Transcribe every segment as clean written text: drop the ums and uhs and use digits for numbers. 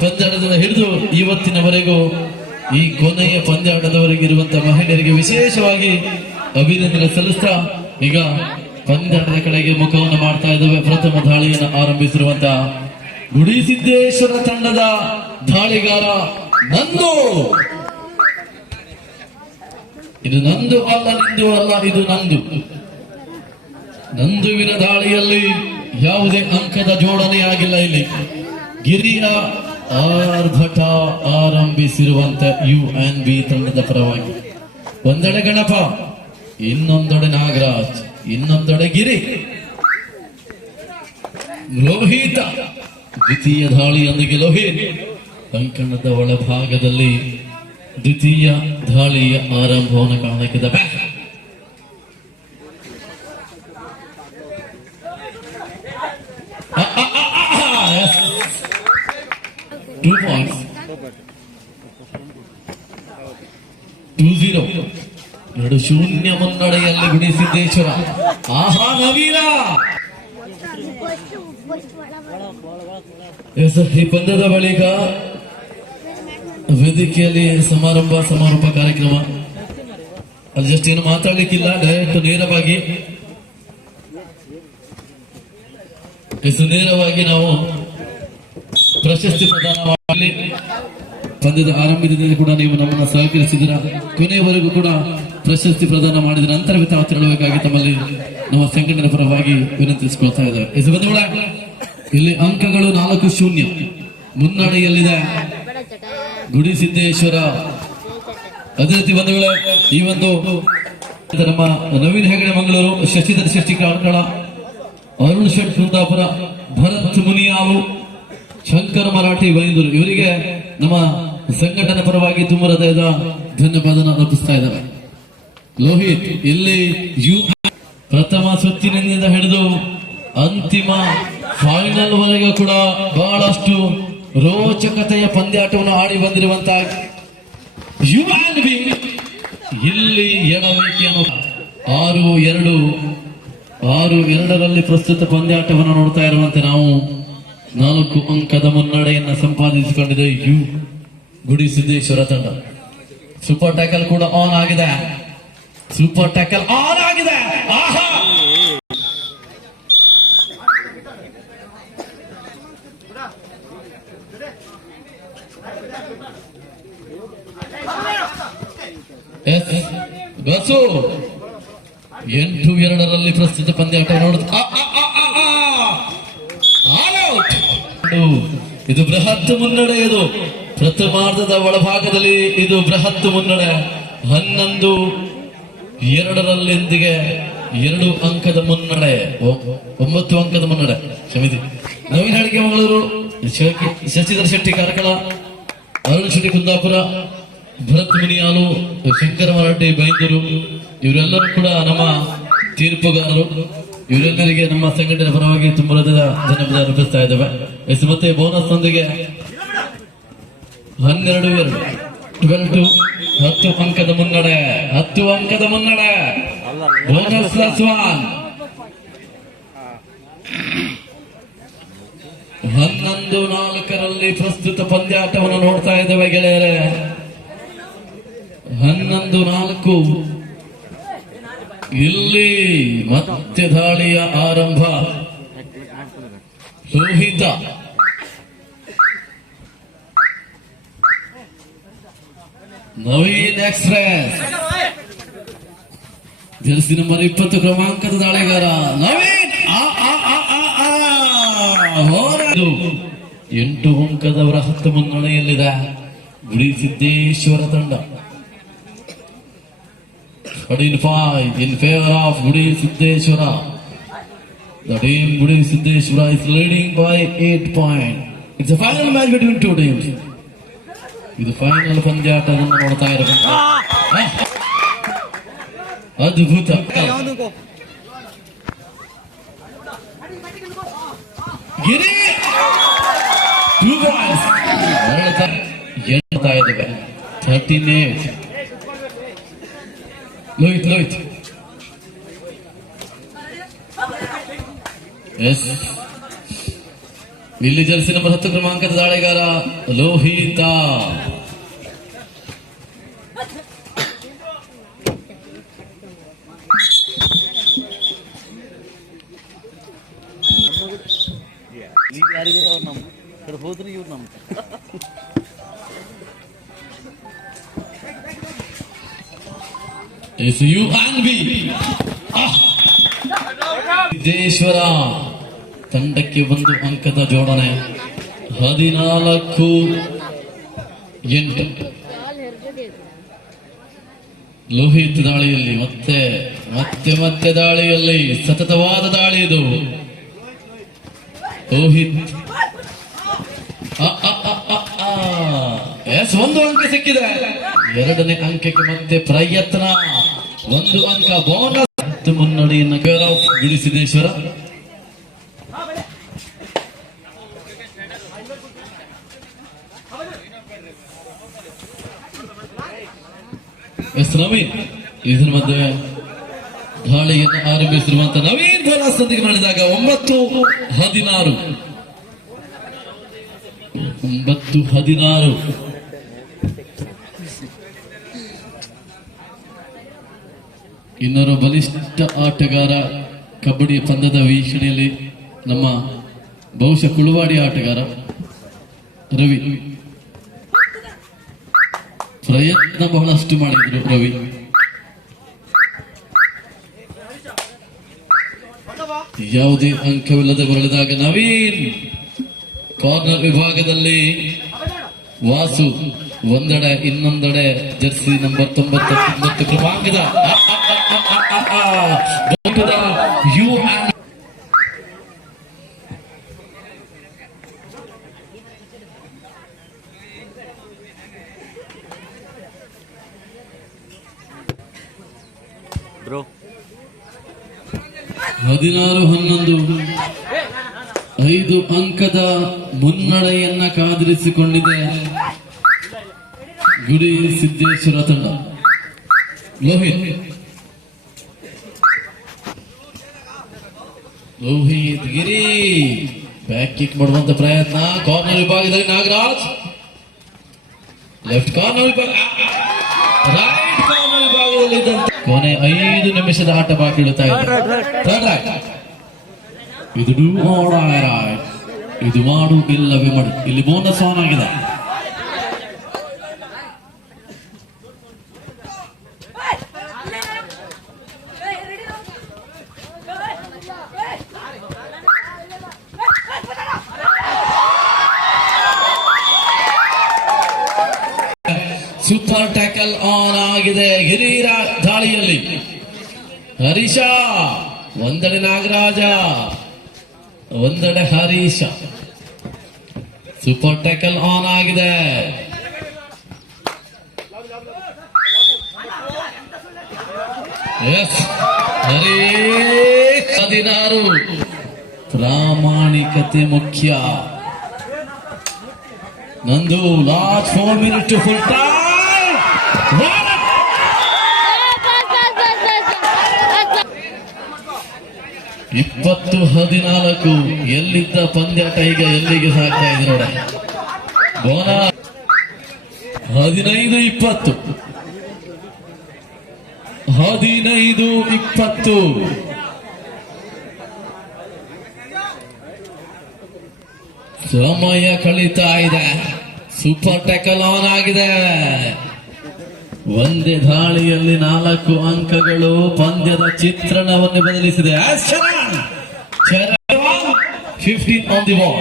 ಪಂದ್ಯಾಟದಿಂದ ಹಿಡಿದು ಇವತ್ತಿನವರೆಗೂ ಈ ಕೊನೆಯ ಪಂದ್ಯಾಟದವರೆಗೆ ಇರುವಂತಹ ಮಹಿಳೆಯರಿಗೆ ವಿಶೇಷವಾಗಿ ಅಭಿನಂದನೆ ಸಲ್ಲಿಸ್ತಾ ಈಗ ಪಂದ್ಯಾಟದ ಕಡೆಗೆ ಮುಖವನ್ನು ಮಾಡ್ತಾ ಇದ್ದೇವೆ. ಪ್ರಥಮ ದಾಳಿಯನ್ನು ಆರಂಭಿಸಿರುವಂತಹ ಗುಡಿಸಿದ್ದೇಶ್ವರ ತಂಡದ ದಾಳಿಗಾರ ನಂದು. ಇದು ನಂದು ಅಲ್ಲ, ನಿಂದು ಅಲ್ಲ, ಇದು ನಂದು. ನಂದುವಿನ ದಾಳಿಯಲ್ಲಿ ಯಾವುದೇ ಅಂಕದ ಜೋಡಣೆ ಆಗಿಲ್ಲ. ಇಲ್ಲಿ ಗಿರಿಯ ಆರ್ಭಟ ಆರಂಭಿಸಿರುವಂತ UNB ತಂಡದ ಪರವಾಗಿ ಒಂದೆಡೆ ಗಣಪ, ಇನ್ನೊಂದೆಡೆ ನಾಗರಾಜ್, ಇನ್ನೊಂದೆಡೆ ಗಿರಿ. ಲೋಹಿತ ದ್ವಿತೀಯ ದಾಳಿಯೊಂದಿಗೆ ಲೋಹಿತ್ ಕಂಕಣದ ಒಳಭಾಗದಲ್ಲಿ ದ್ವಿತೀಯ ದಾಳಿಯ ಆರಂಭವನ್ನು ಕಾಣಕ್ಕಿದೆ. Back 2 points. 2-0. 2-0 ಮುನ್ನಡೆಯಲ್ಲಿ ಗುಡಿಸಿದ್ದೇಶ್ವರ. ಆಹಾ ನವೀನ. ಈ ಪಂದ್ಯದ ಬಳಿಕ ವೇದಿಕೆಯಲ್ಲಿ ಸಮಾರೋಪ ಕಾರ್ಯಕ್ರಮ. ಅಲ್ಲಿ ಜಸ್ಟ್ ಏನು ಮಾತಾಡ್ಲಿಕ್ಕಿಲ್ಲ, ಡೈರೆಕ್ಟ್ ನೇರವಾಗಿ ನಾವು ಪ್ರಶಸ್ತಿ ಪ್ರದಾನ ಮಾಡಲಿ. ಪಂದ್ಯದ ಆರಂಭದಿಂದ ಕೂಡ ನೀವು ನಮ್ಮನ್ನು ಸಹಕರಿಸಿದಿರ, ಕೊನೆಯವರೆಗೂ ಕೂಡ ಪ್ರಶಸ್ತಿ ಪ್ರದಾನ ಮಾಡಿದ ನಂತರ ತೆರಳಬೇಕಾಗಿ ತಮ್ಮಲ್ಲಿ ನಮ್ಮ ಸಂಘಟನೆ ಪರವಾಗಿ ವಿನಂತಿಸಿಕೊಳ್ತಾ ಇದ್ದಾರೆ. ಇಲ್ಲಿ ಅಂಕಗಳು 4-0 ಮುನ್ನಡೆಯಲ್ಲಿದೆ ಗುಡಿಸಿದ್ದೇಶ್ವರ. ಅದೇ ರೀತಿ ಬಂಧುಗಳೇ, ಈ ಒಂದು ನಮ್ಮ ನವೀನ್ ಹೆಗಡೆ ಮಂಗಳೂರು, ಶಶಿಧರ್ ಶೆಟ್ಟಿ ಕಾರ್ಕಳ, ಅರುಣ್ ಶೆಟ್ ಕುಂದಾಪುರ, ಭರತ್ ಮುನಿಯಾವು, ಶಂಕರ್ ಮರಾಠಿ ಬೈಂದೂರು, ಇವರಿಗೆ ನಮ್ಮ ಸಂಘಟನೆ ಪರವಾಗಿ ತುಂಬ ಹೃದಯದ ಧನ್ಯವಾದ ಅರ್ಪಿಸ್ತಾ ಇದ್ದಾರೆ. ಲೋಹಿತ್ ಇಲ್ಲಿ ಪ್ರಥಮ ಸುತ್ತಿನಿಂದ ಹಿಡಿದು ಅಂತಿಮ ಫೈನಲ್ ವರೆಗೂ ಕೂಡ ಬಹಳಷ್ಟು ರೋಚಕತೆಯ ಪಂದ್ಯಾಟವನ್ನು ಆಡಿ ಬಂದಿರುವಂತಹ UNB ಇಲ್ಲಿ ಎಡವೈಕೆಯನ್ನು 6-2ರಲ್ಲಿ ಪ್ರಸ್ತುತ ಪಂದ್ಯಾಟವನ್ನು ನೋಡ್ತಾ ಇರುವಂತೆ ನಾವು 4 ಅಂಕದ ಮುನ್ನಡೆಯನ್ನು ಸಂಪಾದಿಸಿಕೊಂಡಿದೆ ಗುಡಿಸಿದ್ದೇಶ್ವರ ತಂಡ. ಸೂಪರ್ ಟ್ಯಾಕಲ್ ಕೂಡ ಆನ್ ಆಗಿದೆ. ಆಹಾ ಬಸು 8-2ರಲ್ಲಿ ಪ್ರಸ್ತುತ ಪಂದ್ಯಾಟ ನೋಡುತ್ತಾ ಇದು ಬೃಹತ್ ಮುನ್ನಡೆ. ಇದು ಪ್ರಥಮಾರ್ಧದ ಒಳಭಾಗದಲ್ಲಿ ಇದು ಬೃಹತ್ ಮುನ್ನಡೆ. 11-2ರಲ್ಲಿಂದಿಗೆ 2 ಅಂಕದ ಮುನ್ನಡೆ, 9 ಅಂಕದ ಮುನ್ನಡೆ. ಕ್ಷಮಿಸಿ. ನವೀನ್ ಹೆಗಡೆ ಮಂಗಳೂರು, ಶಶಿಧರ್ ಶೆಟ್ಟಿ ಕಾರ್ಕಳ, ಅರುಣ್ ಶೆಟ್ಟಿ ಕುಂದಾಪುರ, ಭರತ್ ಮುನಿಯಾಲು, ಶಂಕರ ಮರಾಠಿ ಬೈಂದೂರು, ಇವರೆಲ್ಲರೂ ಕೂಡ ನಮ್ಮ ತೀರ್ಪುಗಾರರು. ಇವರೆಲ್ಲರಿಗೆ ನಮ್ಮ ಸಂಘಟನೆ ಪರವಾಗಿ ತುಂಬ ಧನ್ಯವಾದ ಅರ್ಪಿಸ್ತಾ ಇದ್ದೇವೆ. ಮತ್ತೆ ಬೋನಸ್ ನೊಂದಿಗೆ 12-2 10 ಅಂಕದ ಮುನ್ನಡೆ. ಬೋನಸ್ +1. 11-4ರಲ್ಲಿ ಪ್ರಸ್ತುತ ಪಂದ್ಯಾಟವನ್ನು ನೋಡ್ತಾ ಇದ್ದೇವೆ ಗೆಳೆಯರೆ. 11-4 ಇಲ್ಲಿ ಮತ್ತೆ ದಾಳಿಯ ಆರಂಭ. Lohit Naveen express Jersey number 20 ಕ್ರಮಾಂಕದ ದಾಳಿಗಾರ ನವೀನ್. 8 ಅಂಕದ ಬೃಹತ್ ಮುನ್ನಡೆಯಲ್ಲಿದೆ ಗುಡಿಸಿದ್ದೇಶ್ವರ ತಂಡ. 5 in favor of Gudisiddeshwara. The team Gudisiddeshwara is leading by 8 points. It's a final match between 2 teams. ಇದು ಫೈನಲ್ ಪಂದ್ಯಾಟವನ್ನು ನೋಡ್ತಾ ಇರಬೇಕು. ಅದ್ಭುತ. ಗಿರಿ 2 points. ಹೇಳ್ತಾ ಇದ್ದೇವೆ 38. ಲೋಹಿತ್ ಎಸ್ ಇಲ್ಲಿ ಜರ್ಸಿ ನಂಬರ್ 10 ಕ್ರಮಾಂಕದ ದಾಳಿಗಾರ ಲೋಹಿತ. ಹೋದ್ರೆ ಇವ್ರು ನಮ್ಮ ಸಿದ್ದೇಶ್ವರ ತಂಡಕ್ಕೆ 1 ಅಂಕದ ಜೋಡಣೆ. 14-8. ಲೋಹಿತ್ ದಾಳಿಯಲ್ಲಿ ಮತ್ತೆ ಮತ್ತೆ ಮತ್ತೆ ದಾಳಿಯಲ್ಲಿ ಸತತವಾದ ದಾಳಿ ಇದು. ಲೋಹಿತ್ 1 ಅಂಕ ಸಿಕ್ಕಿದೆ. 2ನೇ ಅಂಕಕ್ಕೆ ಮತ್ತೆ ಪ್ರಯತ್ನ. 1 ಅಂಕ ಬೋನಸ್. ಮುನ್ನಡೆಯನ್ನು ಕೇರ್ ಆಫ್ ಗಿಳಿಸಿದ್ದೇಶ್ವರ. ನವೀನ್ ಇದರ ಮಧ್ಯೆ ದಾಳಿಯನ್ನು ಆರಂಭಿಸಿರುವಂತಹ ನವೀನ್ ಬೋನಸ್ ನೊಂದಿಗೆ ಮಾಡಿದಾಗ 9-16. 9-16. ಇನ್ನೊಬ್ಬ ಬಲಿಷ್ಠ ಆಟಗಾರ ಕಬಡ್ಡಿ ಪಂದ್ಯದ ವೀಕ್ಷಣೆಯಲ್ಲಿ ನಮ್ಮ ಬಹುಶಃ ಕುಳುವಾಡಿ ಆಟಗಾರ ರವಿ. ಪ್ರಯತ್ನ ಬಹಳಷ್ಟು ಮಾಡಿದ್ರು ರವಿ. ಯಾವುದೇ ಅಂಕವಿಲ್ಲದೆ ಬರಳಿದಾಗ ನವೀನ್ ಕಾರ್ನರ್ ವಿಭಾಗದಲ್ಲಿ ವಾಸು ಒಂದೆಡೆ, ಇನ್ನೊಂದೆಡೆ ಜರ್ಸಿ ನಂಬರ್ 99 ಕ್ರಮಾಂಕದ ಯು ಬ್ರೋ 16-11. 5 ಅಂಕದ ಮುನ್ನಡೆಯನ್ನ ಕಾದಿರಿಸಿಕೊಂಡಿದೆ ಗುಡಿ ಸಿದ್ದೇಶ್ವರ ತಂಡ. ಲೋಹಿತ್ ಗಿರಿ ಬ್ಯಾಕ್ ಕಿಕ್ ಮಾಡುವಂತ ಪ್ರಯತ್ನ. ಕಾರ್ನರ್ ವಿಭಾಗದಲ್ಲಿ ನಾಗರಾಜ್. ಲೆಫ್ಟ್ ಕಾರ್ನರ್ ವಿಭಾಗ, ರೈಟ್ ಕಾರ್ನರ್ ವಿಭಾಗದಲ್ಲಿ ಕೊನೆ 5 ನಿಮಿಷದ ಆಟ ಬಾಕಿ ಇಳುತ್ತಾ ಇದೆ. ಇದು ಡೂ ಆರ್ ಡೈ. ಇದು ಮಾಡು ಇಲ್ಲವೇ ಮಾಡು. ಇಲ್ಲಿ ಬೋನಸ್ ಆನ್ ಆಗಿದೆ. ಸೂಪರ್ ಟ್ಯಾಕಲ್ ಆನ್ ಆಗಿದೆ ಗಿರಿರ ದಾಳಿಯಲ್ಲಿ. ಹರೀಶ ಒಂದೆಡೆ ನಾಗರಾಜ, ಒಂದೆಡೆ ಹರೀಶ. ಸೂಪರ್ ಟ್ಯಾಕಲ್ ಆನ್ ಆಗಿದೆ. ಎಸ್ 16. ಪ್ರಾಮಾಣಿಕತೆ ಮುಖ್ಯ. ನಂದು last 4 minutes to full time. 20-14. ಎಲ್ಲಿದ್ದ ಪಂದ್ಯಾಟ ಈಗ ಎಲ್ಲಿಗೆ ಸಾಗ್ತಾ ಇದೆ ನೋಡ. ಬೋನ 15-20. 15-20. ಸಮಯ ಕಳೀತಾ ಇದೆ. ಸೂಪರ್ ಟ್ಯಾಕಲ್ ಆನ್ ಆಗಿದೆ. ಒಂದೇ ದಾಳಿಯಲ್ಲಿ 4 ಅಂಕಗಳು ಪಂದ್ಯದ ಚಿತ್ರಣವನ್ನು ಬದಲಿಸಿದೆ. 15 on the ball.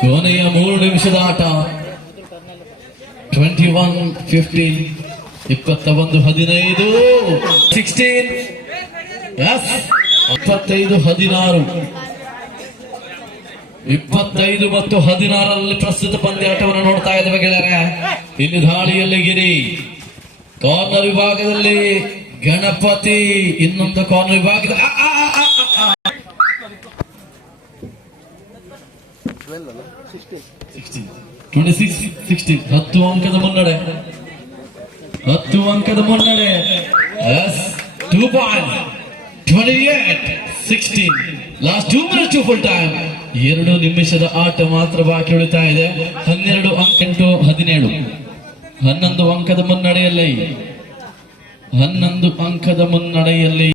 ಕೊನೆಯ 3 ನಿಮಿಷದ ಆಟ. 21-15. 21-15. 16. 25-16. 25 ಮತ್ತು 16ರಲ್ಲಿ ಪ್ರಸ್ತುತ ಪಂದ್ಯಾಟವನ್ನು ನೋಡ್ತಾ ಇದ್ದೇವೆ ಗೆಳೆಯರೆ. ಇಲ್ಲಿ ದಾಳಿಯಲ್ಲಿ ಗಿರಿ, ಕಾರ್ನರ್ ವಿಭಾಗದಲ್ಲಿ ಗಣಪತಿ, ಇನ್ನೊಂದು ಕಾರ್ನರ್ ವಿಭಾಗದ 26-16. 10 ಅಂಕದ ಮುನ್ನಡೆ. 10 ಅಂಕದ ಮುನ್ನಡೆ. 2 points. 28-16. Last 2 minutes to full time. 2 ನಿಮಿಷದ ಆಟ ಮಾತ್ರ ಬಾಕಿ ಉಳಿತಾ ಇದೆ. 12 ಅಂಕ 17 11 ಅಂಕದ ಮುನ್ನಡೆಯಲ್ಲಿ